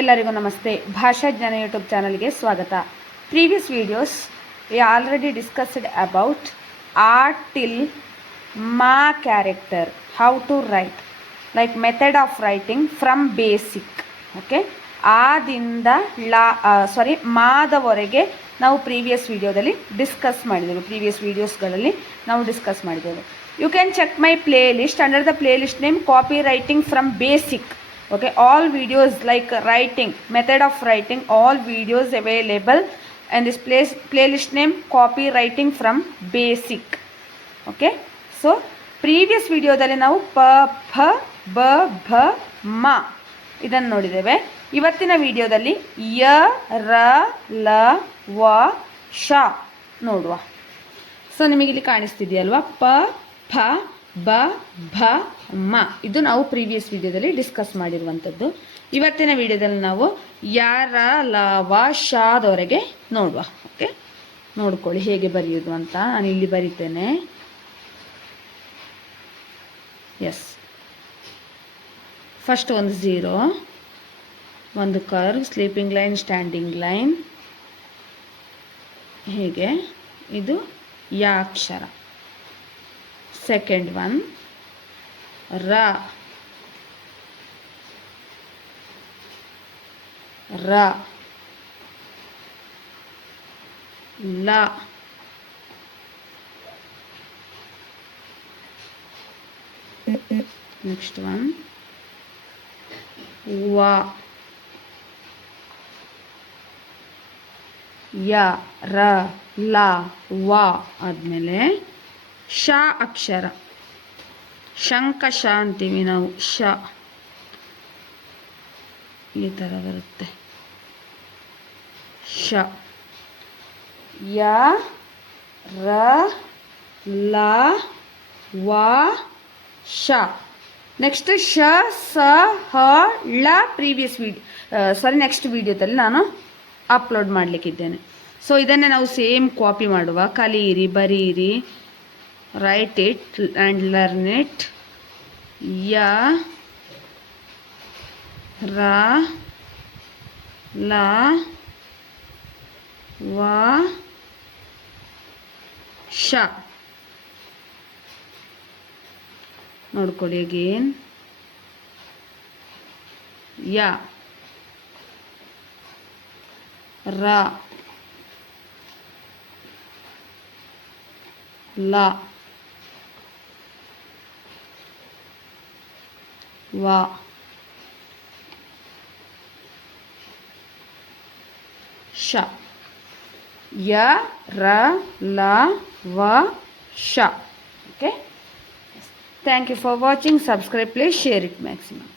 ಎಲ್ಲರಿಗೂ ನಮಸ್ತೆ. ಭಾಷಾ ಜ್ಞಾನ ಯೂಟ್ಯೂಬ್ ಚಾನಲ್ಗೆ ಸ್ವಾಗತ. Previous videos we already discussed about ಆ ಟಿಲ್ ಮಾ character, how to write, like method of writing from basic. Okay, ಆದಿಂದ ಮಾದವರೆಗೆ ನಾವು ಪ್ರೀವಿಯಸ್ ವಿಡಿಯೋದಲ್ಲಿ ಡಿಸ್ಕಸ್ ಮಾಡಿದ್ದೇವೆ. ಪ್ರೀವಿಯಸ್ ವಿಡಿಯೋಸ್ಗಳಲ್ಲಿ ನಾವು ಡಿಸ್ಕಸ್ ಮಾಡಿದ್ದೇವೆ. You can check my play list under the play list name copy writing from basic. Okay, all videos like writing, method of writing, all videos available and this playlist name copywriting from basic. Okay, so previous video dalli ನಾವು ಪ ಫ ಬ ಭ ಮ ಇದನ್ನು ನೋಡಿದ್ದೇವೆ. ಇವತ್ತಿನ ವಿಡಿಯೋದಲ್ಲಿ ಯ ರ ಲ ವ ಶ ನೋಡುವ. ಸೊ ನಿಮಗೆ ಇಲ್ಲಿ ಕಾಣಿಸ್ತಿದೆಯಲ್ವಾ, ಪ ಫ ಬ ಭ ಮ, ಇದು ನಾವು ಪ್ರೀವಿಯಸ್ ವಿಡಿಯೋದಲ್ಲಿ ಡಿಸ್ಕಸ್ ಮಾಡಿರುವಂಥದ್ದು. ಇವತ್ತಿನ ವಿಡಿಯೋದಲ್ಲಿ ನಾವು ಯ ರ ಲ ವ ಶಾದವರೆಗೆ ನೋಡುವ. ಓಕೆ, ನೋಡ್ಕೊಳ್ಳಿ ಹೇಗೆ ಬರೆಯೋದು ಅಂತ. ನಾನು ಇಲ್ಲಿ ಬರಿತೇನೆ. ಎಸ್, ಫಸ್ಟ್ ಒಂದು 0, ಒಂದು curve, sleeping line, standing line, ಹೀಗೆ ಇದು ಯ ಅಕ್ಷರ. ಸೆಕೆಂಡ್ ಒನ್ ರ, ರ, ಲ, ನೆಕ್ಸ್ಟ್ ಒನ್ ವ, ಯ ರ ಲ ವ ಆದಮೇಲೆ ಶ ಅಕ್ಷರ, ಶಂಕ ಶ ಅಂತೀವಿ ನಾವು. ಶ ಈ ಥರ ಬರುತ್ತೆ. ಶ, ಯ ರ ಲ ವ ಶ. ನೆಕ್ಸ್ಟ್ ಶ ಸ ಹ ಳ ಪ್ರೀವಿಯಸ್ ನೆಕ್ಸ್ಟ್ ವಿಡಿಯೋದಲ್ಲಿ ನಾನು ಅಪ್ಲೋಡ್ ಮಾಡಲಿಕ್ಕಿದ್ದೇನೆ. ಸೊ ಇದನ್ನೇ ನಾವು ಸೇಮ್ ಕಾಪಿ ಮಾಡುವ. ಕಲಿಯಿರಿ, ಬರೀರಿ, write it and learn it. Ya ra la va sha. ನೋಡ್ಕೊಳ್ಳಿ ಅಗೇನ್. ಯ ರ ಲ ವ ಶ. ಯ ರ ಲ ವ ಶ. Okay, thank you for watching. Subscribe, please share it maximum.